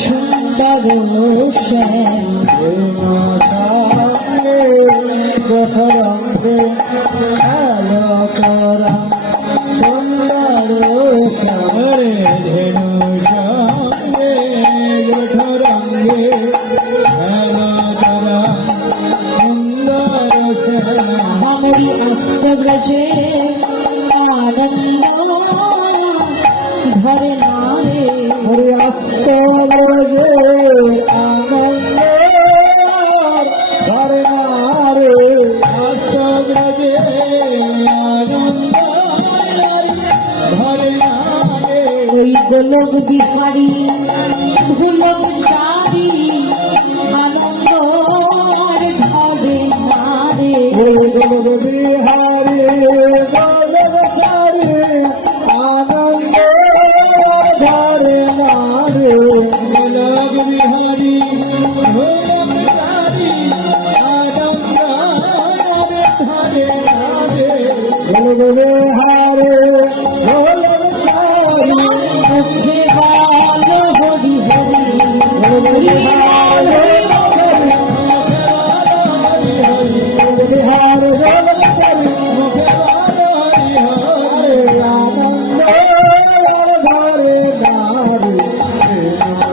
সুন্দর শ্যাম রঙ্গে আলো করা সুন্দর শ্যামরে ধেনু সঙ্গে রঙ্গে আলো করা সুন্দর শ্যাম আমরি অষ্টব্রজে আনন্দ ধরে নারে হরি অষ্টব্রজে আনন্দ ধরে নারে অষ্টব্রজে আনন্দ ধরে নারে ওই গোলক বিহারী ভুলক চারি আনন্দ ধরে নারে ওই গোলক বিহারী গোলক চারি আনন্দ ধরে নারে গোলক বিহারী গোলক চারি আনন্দ ধরে নারে গোলক বিহারী গোলক চারি মুখে বল হরি হরি হরি বল বিহার গোলক চারি মুখে আনন্দ ধরে নারে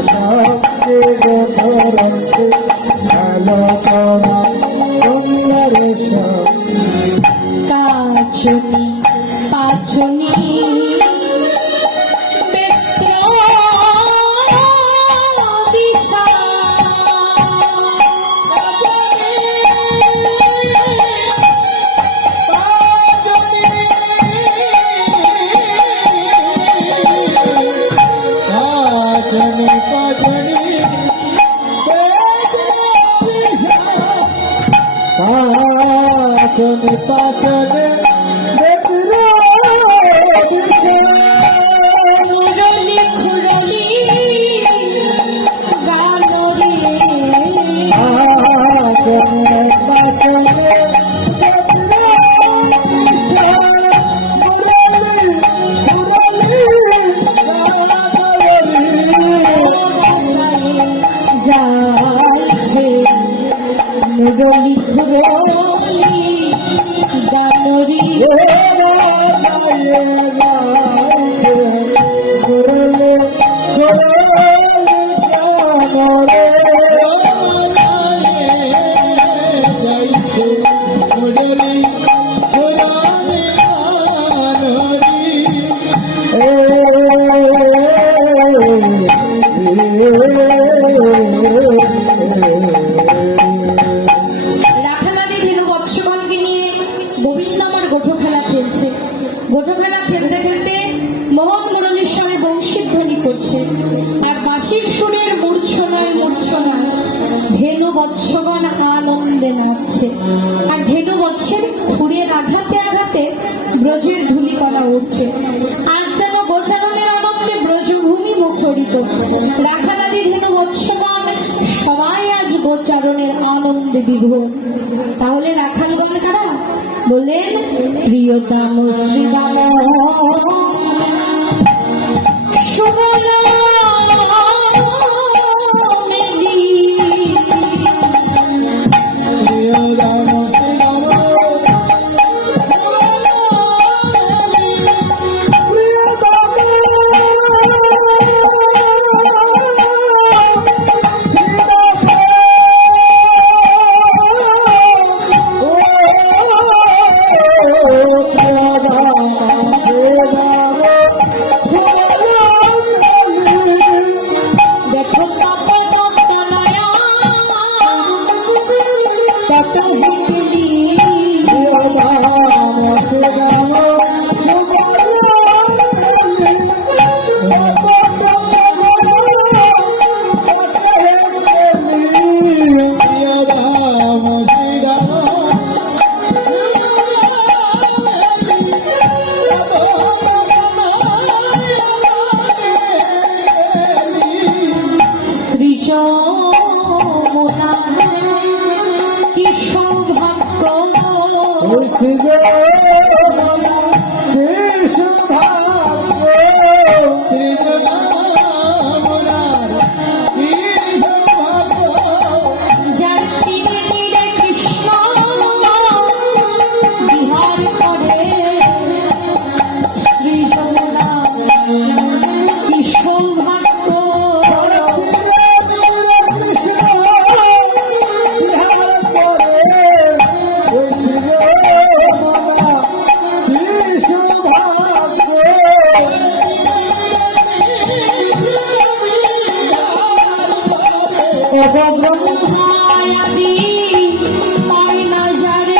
সঙ্গে গোধরঙ্গে আলো করা সুন্দর শ্যাম কাচনি পাচনি মিত্র দিশা পাচনি পাচনি পাচনি পাচনি মুরলি খুরলি গানরে যাচ্ছে মুরলি খুরলি গানরি রাখালাদি ধেনু বৎসগণকে নিয়ে গোবিন্দ আমার গোঠো খেলা খেলছে। গোঠো খেলা খেলতে খেলতে মোহন মুরলীশ্বরে বংশীধ্বনি করছে আর বাঁশির সুরের মূর্ছনায় মূর্ছনায় ধেনু বৎসগণ আনন্দে নাচছে আর ধেনু বৎসের খুঁড়ের আঘাতে আঘাতে ব্রজের ধূলিকণা উঠছে আর যেন গোচারণের আনন্দে ব্রজভূমি মুখরিত। রাখালাদি ধেনু বৎসগণ সবাই আজ গোচারণের আনন্দে বিভোর। তাহলে রাখালগণ কারা? বললেন প্রিয়তম শ্রীরাম সুবলা ওগো ব্রহ্মায়াদি পাই না যারে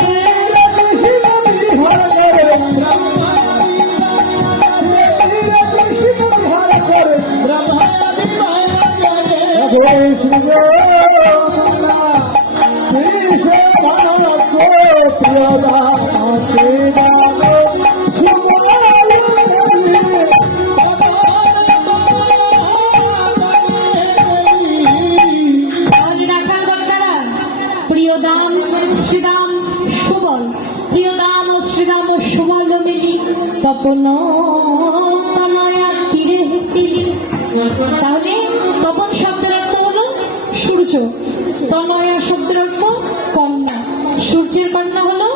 প্রিয়দাম শ্রীরাম সুবল প্রিয়দাম শ্রীরাম সুবল মিলি তপন তনয়া তীরে তিলি। তাহলে তপন শব্দের অর্থ হলো সূর্য, তনয়া শব্দের অর্থ কন্যা, সূর্যের কন্যা হলো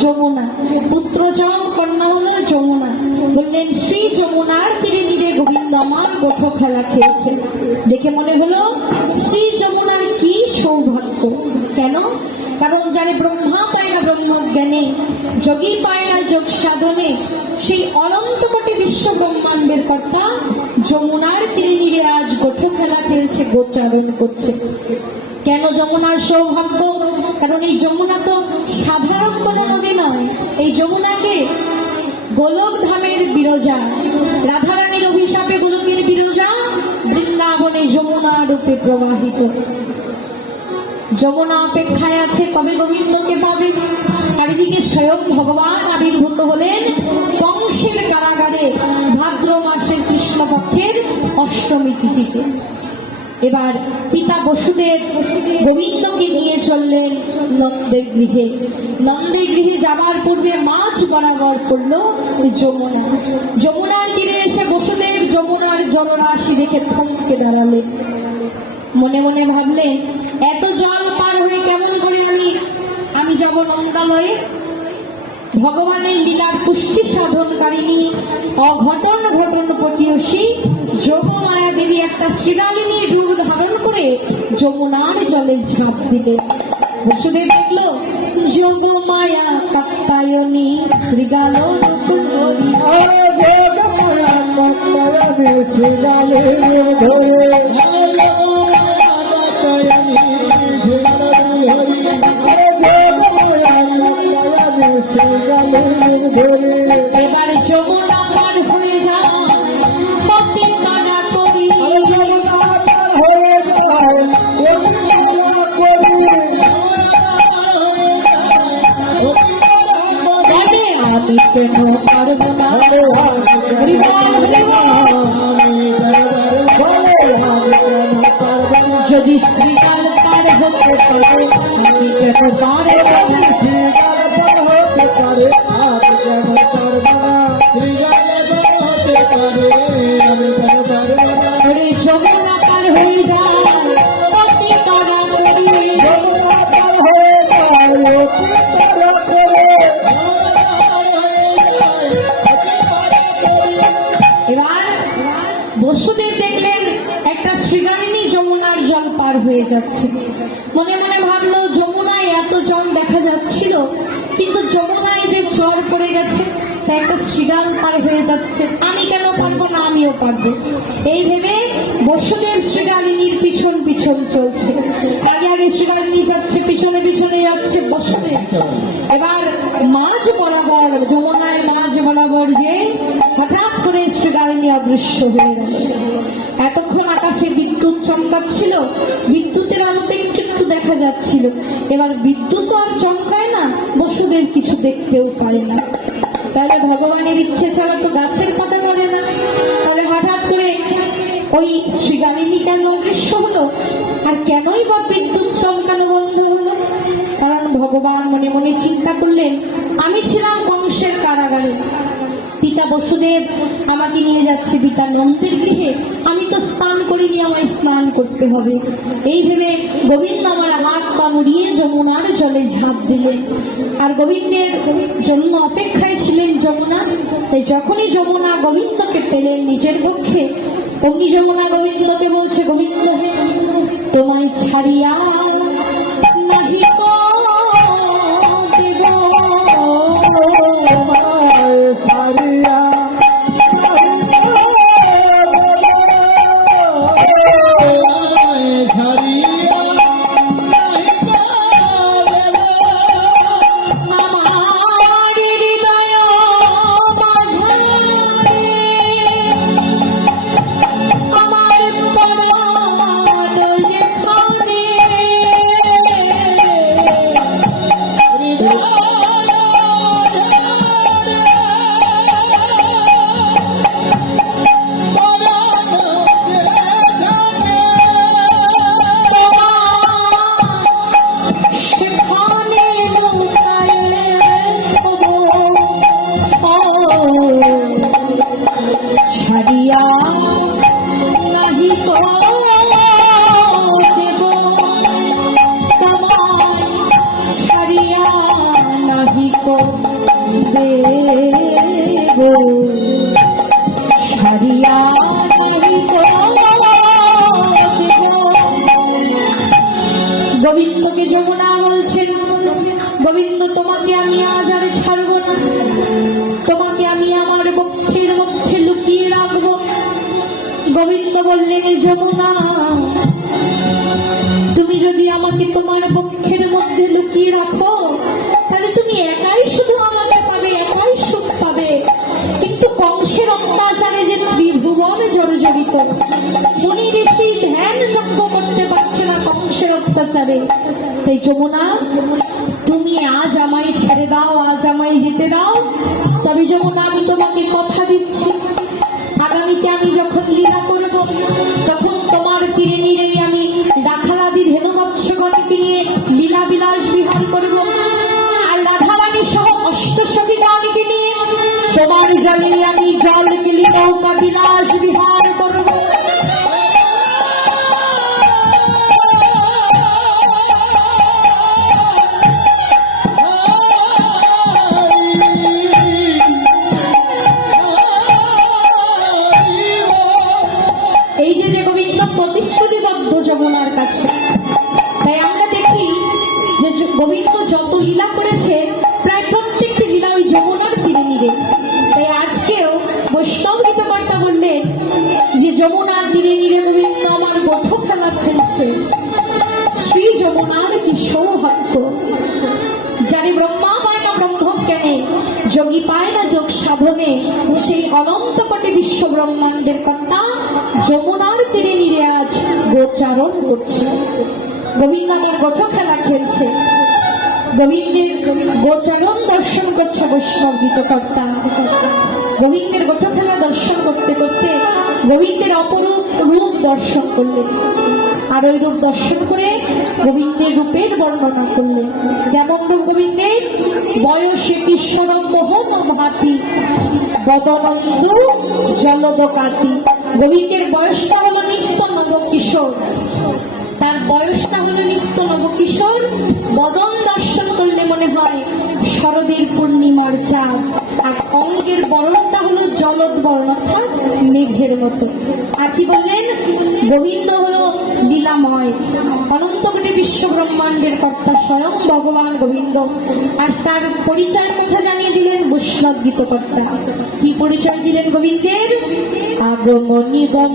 যমুনা, পুত্রজন কন্যা হলো যমুনা। বললেন শ্রী যমুনার তীরে নীরে গোবিন্দ আমার গোঠো খেলা খেয়েছে। দেখে মনে হলো শ্রী যমুনার কি সৌভাগ্য। কেন? কারণ যারে ব্রহ্মা পায় না ব্রহ্মজ্ঞানে, যোগী পায় না যোগ সাধনে, সেই অনন্ত কোটি বিশ্ব ব্রহ্মাণ্ডের কর্তা যমুনার তীরে নীরে আজ গোঠো খেলা খেলছে, গোচারণ করছে। কেন যমুনার সৌভাগ্য? কারণ এই যমুনা তো সাধারণ কোন নদী নয়। এই যমুনাকে গোলক ধামের বিরজা, রাধারানীর অভিশাপে গোলকের বিরজা বৃন্দাবনে যমুনা রূপে প্রবাহিত। যমুনা অপেক্ষায় আছে কবে গোবিন্দকে পাবে। আর এদিকে স্বয়ং ভগবান আবির্ভূত হলেন কংসের কারাগারে ভাদ্র মাসের কৃষ্ণপক্ষের অষ্টমী তিথিতে। এবার পিতা বসুদেব গোবিন্দকে নিয়ে চললেন নন্দের গৃহে। নন্দের গৃহে যাবার পূর্বে মাঝ বরাবর করলো যমুনা। যমুনার তীরে এসে বসুদেব যমুনার জলরাশি দেখে থমকে দাঁড়ালেন। মনে মনে ভাবলেন, এত জল পার হয়ে কেমন করে আমি যাব নন্দালয়ে? ভগবানের লীলার পুষ্টি সাধনকারিণী অঘটন ঘটন পটীয়সী যোগমায়া দেবী একটা শ্রীগালিনীর রূপ ধারণ করে যমুনার জলে ঝাঁপ দিলেন। বসুদেব দেখল যোগমায়া কাত্তায়নী শ্রীগাল এবার যমুনা পার হয়ে যায় পথে কানা করি। আমি কেন পারবো না যদি শ্রীকাল পার হতে পারে আমি কেন পারবো যমুনা পার হয়ে যায় অতি তারা এবার বসুদেব দেখলেন একটা শ্রীগালিনী যমুনার জল পার হয়ে যাচ্ছে। মনে মনে ভাবলো যমুনায় এত জল দেখা যাচ্ছিল, কিন্তু যমুনায় যে চর পড়ে গেছে তা একটা শ্রীগাল পার হয়ে যাচ্ছে, আমি কেন পারবো না, আমিও পারবো। এই ভেবে বসুদেব শ্রীগালিনীর পিছন পিছন চলছে। আগে আগে শ্রীগালিনী যাচ্ছে, পিছনে পিছনে যাচ্ছে বসুদেব। এবার মাঝ বরাবর যমুনায় মাঝ বরাবর যে হঠাৎ করে শ্রীগালিনী অদৃশ্য হয়ে গেল। এতক্ষণ আকাশে বিদ্যুৎ চমকাচ্ছিল, বিদ্যুতের আলোতে একটু একটু দেখা যাচ্ছিল। এবার বিদ্যুৎ আর চমকায় না, বসুদেব কিছু দেখতেও পারে না। তাহলে ভগবানের ইচ্ছে ছাড়া তো গাছের পাতা নড়ে না। তাহলে হঠাৎ করে ওই শ্রীগালিনী কেন অদৃশ্য হলো, আর কেনই বা বিদ্যুৎ চমকানো বন্ধ হলো? কারণ ভগবান মনে মনে চিন্তা করলেন, আমি ছিলাম কংসের কারাগারে, পিতা বসুদেব আমাকে নিয়ে যাচ্ছে পিতা নন্দের গৃহে, আমি তো স্নান করিনি, আমায় স্নান করতে হবে। এই ভেবে গোবিন্দ আমার হাত পা মুড়িয়ে যমুনার জলে ঝাঁপ দিলেন। আর গোবিন্দের জন্য অপেক্ষায় ছিলেন যমুনা। তাই যখনই যমুনা গোবিন্দকে পেলেন নিজের পক্ষে, অগ্নি যমুনা গোবিন্দকে বলছে, গোবিন্দ হে তোমায় ছাড়িয়া নাহি ছাড়িয়া যমুনা, তুমি যদি আমাকে তোমার বক্ষের মধ্যে লুকিয়ে রাখো তাহলে তুমি একাই শুধু আমাকে পাবে, একাই সুখ পাবে। কিন্তু কংসের অত্যাচারে যে ত্রিভুবন জর্জরিত, মুনি ঋষি ধ্যান যজ্ঞ করতে পারছে না কংসের অত্যাচারে। তাই যমুনা, তুমি আজ আমায় ছেড়ে দাও, আজ আমায় যেতে দাও। তবে যমুনা, আমি তোমাকে কথা দিচ্ছি, আগামীতে আমি যখন লীলা করব তখন তোমার তীরে নীড়েই আমি রাখালাদি ধেনুবৎসগণকে নিয়ে লীলা বিলাস বিহার করব, আর রাধারানী সহ অষ্টসখীগণকে নিয়ে তোমার জলে আমি জল কেলি নৌকা বিলাস বিহার করব। এই যে গোবিন্দ প্রতিশ্রুতিবদ্ধ যমুনার কাছে। তাই আমরা দেখি যে গোবিন্দ যত লীলা করেছে প্রায় প্রত্যেকটি লীলা ওই যমুনার তীরে নীড়ে। তাই আজকেও বৈষ্ণব গীতকর্তা বললেন যে যমুনার তীরে নীড়ে গোবিন্দ আমার গোঠ খেলা খেলছে। শ্রী যমুনার কি সৌভাগ্য, যারে ব্রহ্মা পায় না ব্রহ্মজ্ঞানে, যোগী পায় না যোগ সাধনে, সেই অনন্ত কোটি বিশ্ব ব্রহ্মাণ্ডের কর্তা যমুনার তীরে নীড়ে আজ গোচারণ করছে। গোবিন্দ আমার গোঠ খেলা খেলছে, গোবিন্দের গোচারণ দর্শন করছে বৈষ্ণব গীতকর্তা। গোবিন্দের গোঠ খেলা দর্শন করতে করতে গোবিন্দের অপরূপ রূপ দর্শন করলেন, আর ওই রূপ দর্শন করে গোবিন্দের রূপের বর্ণনা করলেন। কেমন রূপ গোবিন্দের? বয়সে কিশোর মোহন ভাতি, বদনন্দ জলদকাতি। গোবিন্দের বয়সটা হলো নিত্য নবকিশোর, তার বয়সটা হলো নিত্য নবকিশোর। বদন দর্শন করলে মনে হয় শরদের পূর্ণিমার চাঁদ, আর অঙ্গের বরণটা হলো জলদ বর্ণ, অর্থাৎ মেঘের মতো। আর কি বললেন? গোবিন্দ হলো লীলাময়, অনন্ত কোটি বিশ্ব ব্রহ্মাণ্ডের কর্তা স্বয়ং ভগবান গোবিন্দ। আর তার পরিচয়ের কথা জানিয়ে দিলেন বৈষ্ণব গীতকর্তা। কি পরিচয় দিলেন গোবিন্দের? আগম নিগম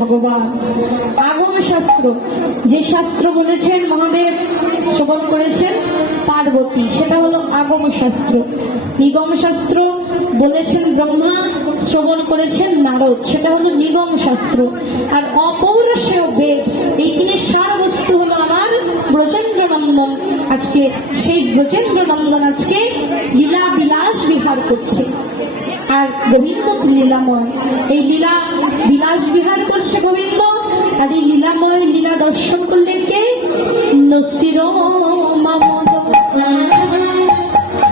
ভগবান। আগম শাস্ত্র, যে শাস্ত্র বলেছেন মহাদেব শ্রবণ করেছেন পার্বতী, সেটা হলো আগম শাস্ত্র। নিগম শাস্ত্র বলেছেন ব্রহ্মা, শ্রবণ করেছেন নারদ, সেটা হলো নিগম শাস্ত্র। আর অপৌরুষেয় বেদ, এই তিনের সার বস্তু হলো আমার ব্রজেন্দ্র নন্দন। আজকে সেই ব্রজেন্দ্র নন্দন আজকে লীলা বিলাস বিহার করছে, আর গোবিন্দ লীলাময়, এই লীলা বিলাস বিহার করছে গোবিন্দ। আর এই লীলাময় লীলা দর্শন করলেন কে? নসির মামদ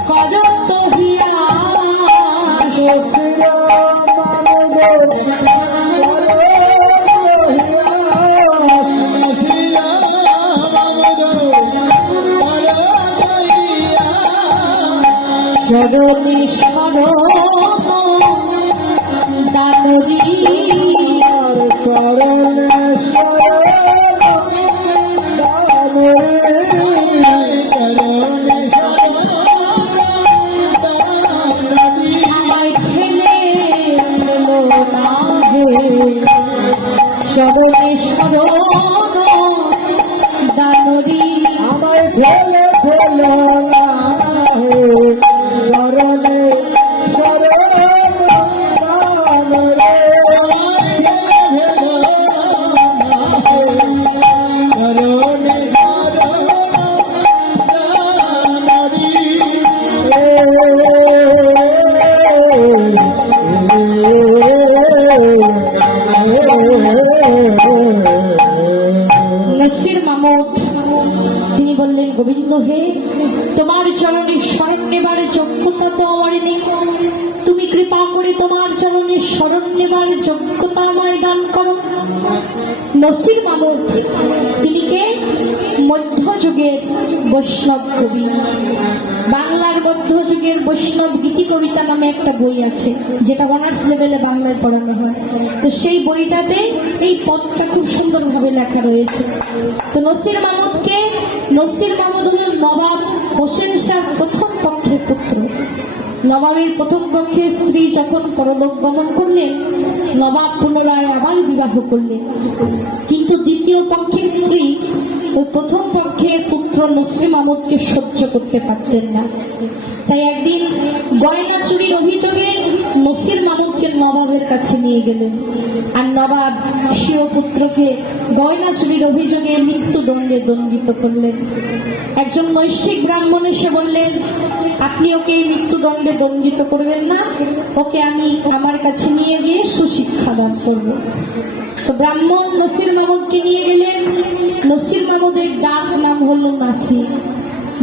করত হিয়া শরণে শরণ দানবী আমায় ঠেলে এলো না হে, শরণে শরণ দানবী আমায় ঠেলে ফেলো না হে, শরণে শরণ দান রে। শরণে নসির মামদ তিনি বললেন, গোবিন্দ হে, তোমার চরণে শরণ নেবার যোগ্যতা তো আমার নেই, তুমি কৃপা করে তোমার চরণে শরণ নেবার যোগ্যতা আমায় দান করো। নসির মামদ তিনি কে? মধ্যযুগের বৈষ্ণব কবি। বাংলার মধ্যযুগের বৈষ্ণব গীতি কবিতা নামে একটা বই আছে, যেটা অনার্স লেভেলে বাংলায় পড়ানো হয়। তো সেই বইটাতে এই পদটা খুব সুন্দরভাবে লেখা রয়েছে। তো নসির মামদকে, নসির মামদ হলেন নবাব হোসেন শাহ প্রথম পক্ষের পুত্র। নবাবের প্রথম পক্ষের স্ত্রী যখন পরলোক গমন করলেন, নবাব পুনরায় আবার বিবাহ করলেন। কিন্তু দ্বিতীয় পক্ষের স্ত্রী ওই প্রথম পক্ষের পুত্র নসির মামদকে সহ্য করতে পারতেন না। তাই একদিন গয়না চুরির অভিযোগে নসির মামদকে নবাবের কাছে নিয়ে গেলেন, আর নবাব স্বীয় পুত্রকে গয়না চুরির অভিযোগে মৃত্যুদণ্ডে দণ্ডিত করলেন। একজন নৈষ্ঠিক ব্রাহ্মণ এসে বললেন, আপনি ওকে মৃত্যুদণ্ডে দণ্ডিত করবেন না, ওকে আমি আমার কাছে নিয়ে গিয়ে সুশিক্ষা দান করব। তো ব্রাহ্মণ নসির মামদকে নিয়ে গেলেন। নসির মামদের ডাক নাম হলো নাসির।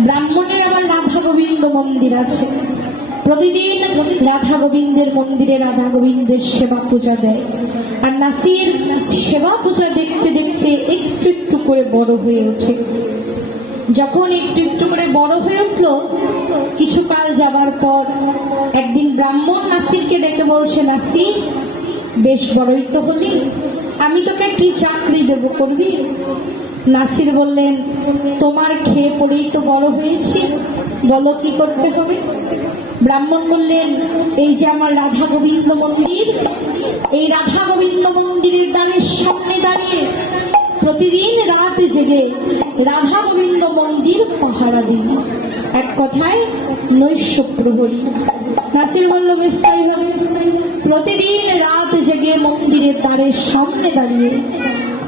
ব্রাহ্মণের আবার রাধা গোবিন্দ মন্দির আছে, প্রতিদিন রাধা গোবিন্দের মন্দিরে রাধা গোবিন্দের সেবা পূজা দেয়। আর নাসির সেবা পূজা দেখতে দেখতে একটু একটু করে বড় হয়ে ওঠে। যখন একটু একটু করে বড় হয়ে উঠল, কিছুকাল যাবার পর একদিন ব্রাহ্মণ নাসিরকে ডেকে বলছে, নাসির, বেশ বড়ই তো হলি, আমি তোকে কি চাকরি দেবো, করবি? নাসির বললেন, তোমার খেয়ে পড়েই তো বড় হয়েছি, বলো কি করতে হবে? ব্রাহ্মণ বললেন, এই যে আমার রাধা গোবিন্দ মন্দির, এই রাধা গোবিন্দ মন্দিরের দ্বারের সামনে দাঁড়িয়ে প্রতিদিন রাত জেগে রাধা গোবিন্দ মন্দির পাহারা দিন, এক কথায় নৈশ প্রহরী। নাসির বলল, বেশ তাই হবে। প্রতিদিন রাত জেগে মন্দিরের দ্বারের সামনে দাঁড়িয়ে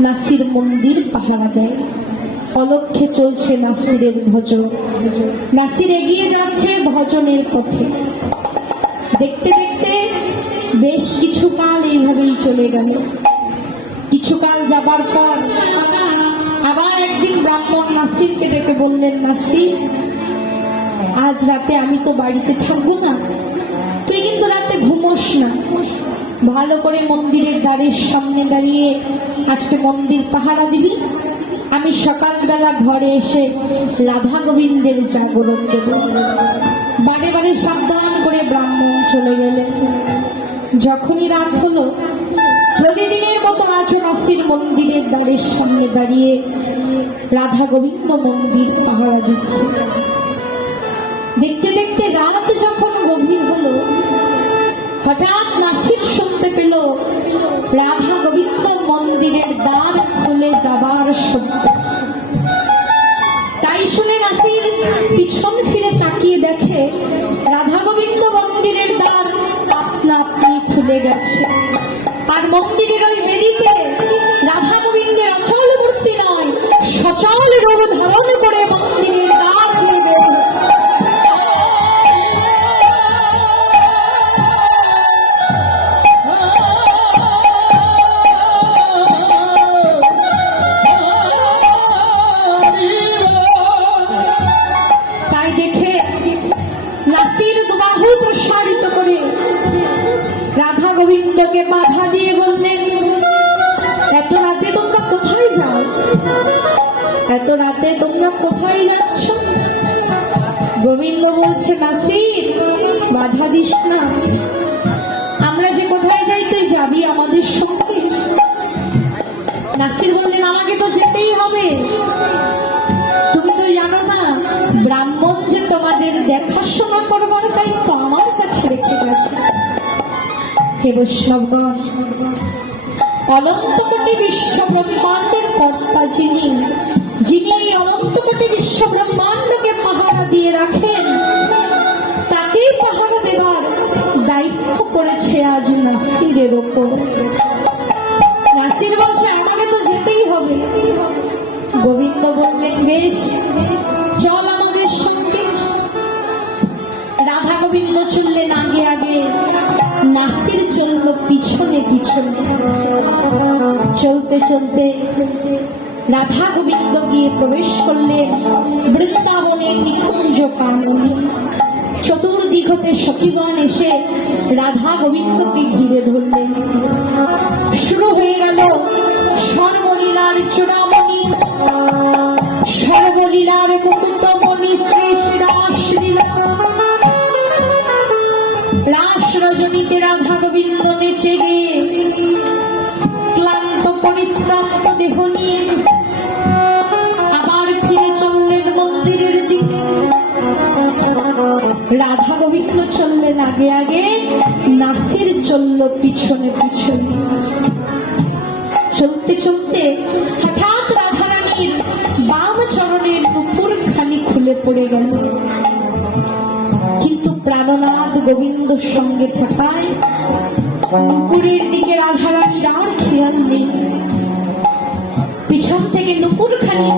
নাসির মন্দির পাহারা দেয়। অলক্ষ্যে চলছে নাসিরের ভজন। নাসির এগিয়ে যাচ্ছে ভজনের পথে। দেখতে দেখতে বেশ কিছুকাল এইভাবেই চলে গেল। কিছুকাল যাবার পর আবার একদিন ব্রাহ্মণ নাসিরকে ডেকে বললেন, নাসির, আজ রাতে আমি তো বাড়িতে থাকবো না, তুই কিন্তু রাতে ঘুমোস না, ভালো করে মন্দিরের দ্বারের সামনে দাঁড়িয়ে আজকে মন্দির পাহারা দিবি, আমি সকালবেলা ঘরে এসে রাধা গোবিন্দের জাগরণ দেব। বারে বারে সাবধান করে ব্রাহ্মণ চলে গেলেন। যখনই রাত হলো, প্রতিদিনের মতো আজ নাসির মন্দিরের দ্বারের সামনে দাঁড়িয়ে রাধা গোবিন্দ মন্দির পাহারা দিচ্ছে। দেখতে দেখতে রাত যখন গভীর হলো, হঠাৎ নাসির শুনতে পেল রাধা গোবিন্দ মন্দিরের দ্বার খুলে যাবার শব্দ। তাই শুনে নাসির পিছন ফিরে তাকিয়ে দেখে রাধা গোবিন্দ মন্দিরের দ্বার আপনা আপনি খুলে গেছে। আর মন্দিরের ওই বেদিতে রাধা গোবিন্দের অচল মূর্তি নয়, সচল রূপ ধারণ করে মন্দিরের দ্বার দিয়ে বের হচ্ছে। তাই দেখে নাসির দুবাহু প্রসারিত করে রাধা গোবিন্দকে বাধা দিয়ে বললেন, এত রাতে তোমরা কোথায় যাও? এত রাতে তোমরা কোথায় যাচ্ছ? গোবিন্দ বলছে, নাসির বাধা দিস না, আমরা যে কোথায় যাই তুই যাবি আমাদের সঙ্গে। নাসির বললেন, আমাকে তো যেতেই হবে, তুমি তো জানো না ব্রাহ্মণ যে তোমাদের দেখাশোনা করবার দায়িত্ব আমার কাছে রেখে গেছে। হে বৈষ্ণবগণ, অনন্ত কোটি বিশ্ব ব্রহ্মাণ্ডের কর্তা যিনি, যিনি এই অনন্ত কোটি বিশ্ব ব্রহ্মাণ্ডকে পাহারা দিয়ে রাখেন, তাকেই পাহারা দেবার দায়িত্ব করেছে আজ নাসিরের ওপর। নাসির বলছে, আমাকে তো যেতেই হবে। গোবিন্দ বললেন, বেশ, চল আমাদের সঙ্গে। রাধা গোবিন্দ চললেন আগে আগে, নাসির চলল পিছনে পিছনে। চলতে চলতে রাধা গোবিন্দ গিয়ে প্রবেশ করলেন বৃন্দাবনের নিকুঞ্জ কাননে। চতুর্দিক হতে সখীগণ এসে রাধা গোবিন্দকে ঘিরে ধরলেন। শুরু হয়ে গেল সর্বলীলার চূড়ামণি, সর্বলীলার মুকুটমণি শ্রী রাসলীলা। রাস রজনীতে রাধা গোবিন্দ নেচে গিয়ে ক্লান্ত পরিশ্রান্ত দেহ নিয়ে আবার ফিরে চললেন মন্দিরের দিকে। রাধা গোবিন্দ চললেন আগে আগে, নাসির চলল পিছনে পিছনে। চলতে চলতে হঠাৎ রাধারানীর বাম চরণের নুপুর খানি খুলে পড়ে গেল, কিন্তু প্রাণনাথ গোবিন্দ সঙ্গে থাকায় নুপুরের দিকে রাধারানীর আর খেয়াল নেই। পিছন থেকে নুপুর খানি